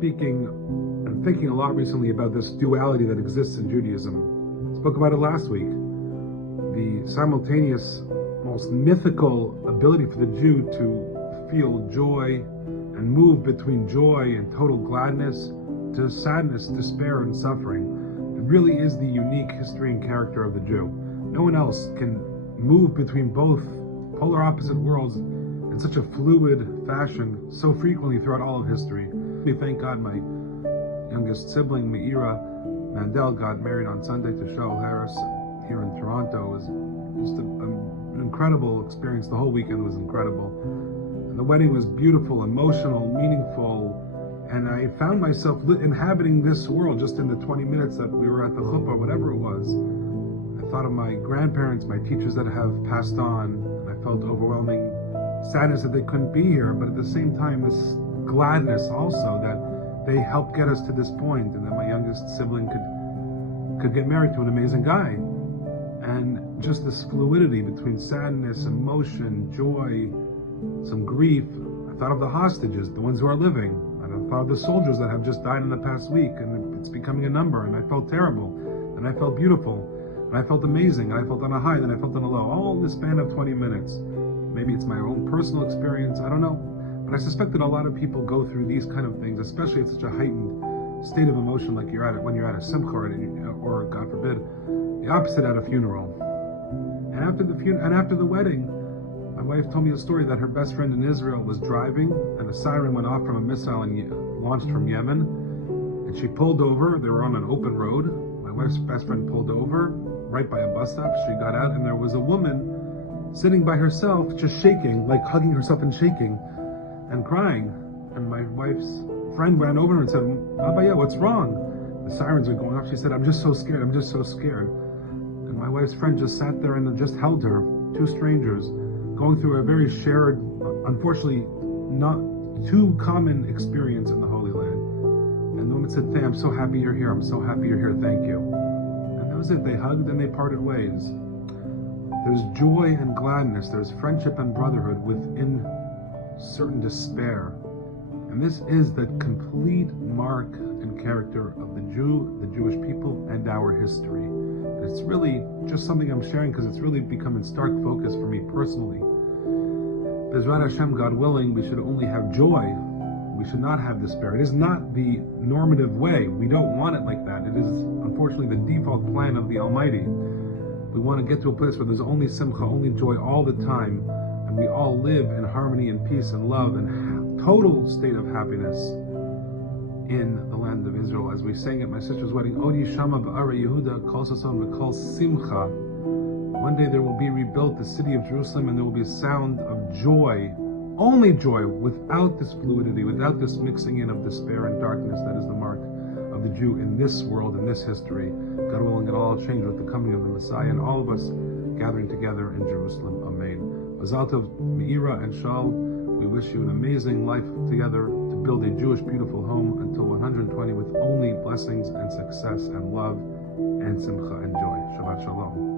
speaking and thinking a lot recently about this duality that exists in Judaism. I spoke about it last week. The simultaneous, most mythical ability for the Jew to feel joy and move between joy and total gladness to sadness, despair, and suffering. It really is the unique history and character of the Jew. No one else can move between both polar opposite worlds in such a fluid fashion so frequently throughout all of history. We thank God my youngest sibling, Meira Mandel, got married on Sunday to Cheryl Harris here in Toronto. It was just an incredible experience. The whole weekend was incredible. And the wedding was beautiful, emotional, meaningful, and I found myself inhabiting this world just in the 20 minutes that we were at the chuppah, whatever it was. I thought of my grandparents, my teachers that have passed on, and I felt overwhelming sadness that they couldn't be here, but at the same time, this gladness also that they helped get us to this point, and that my youngest sibling could get married to an amazing guy. And just this fluidity between sadness, emotion, joy, some grief. I thought of the hostages, the ones who are living. I thought of the soldiers that have just died in the past week, and it's becoming a number, and I felt terrible, and I felt beautiful, and I felt amazing, and I felt on a high, then I felt on a low, all in the span of 20 minutes. Maybe it's my own personal experience, I don't know, but I suspect that a lot of people go through these kind of things, especially at such a heightened state of emotion like you're at it when you're at a simcha, or God forbid, the opposite at a funeral. And after the wedding, my wife told me a story that her best friend in Israel was driving, and a siren went off from a missile launched from Yemen, and she pulled over. They were on an open road. My wife's best friend pulled over right by a bus stop. She got out, and there was a woman sitting by herself, just shaking, like hugging herself and shaking and crying. And my wife's friend ran over her and said, "Abaya, what's wrong?" The sirens are going off. She said, "I'm just so scared. I'm just so scared." And my wife's friend just sat there and just held her, two strangers, going through a very shared, unfortunately not too common experience in the Holy Land. And the woman said, "Hey, I'm so happy you're here. I'm so happy you're here. Thank you." And that was it. They hugged and they parted ways. There's joy and gladness. There's friendship and brotherhood within certain despair. And this is the complete mark and character of the Jew, the Jewish people, and our history. And it's really just something I'm sharing because it's really become in stark focus for me personally. Bezrat Hashem, God willing, we should only have joy. We should not have despair. It is not the normative way. We don't want it like that. It is, unfortunately, the default plan of the Almighty. We want to get to a place where there's only simcha, only joy all the time, and we all live in harmony and peace and love and total state of happiness in the land of Israel. As we sang at my sister's wedding, Odi Shama Ba'ara Yehuda Kol Sason V'Kol Simcha. One day there will be rebuilt the city of Jerusalem, and there will be a sound of joy, only joy, without this fluidity, without this mixing in of despair and darkness that is the mark of the Jew in this world, in this history. God willing, it all change with the coming of the Messiah and all of us gathering together in Jerusalem. Amen. Mazal Tov, Meira and Shal, we wish you an amazing life together to build a Jewish beautiful home until 120 with only blessings and success and love and simcha and joy. Shabbat Shalom.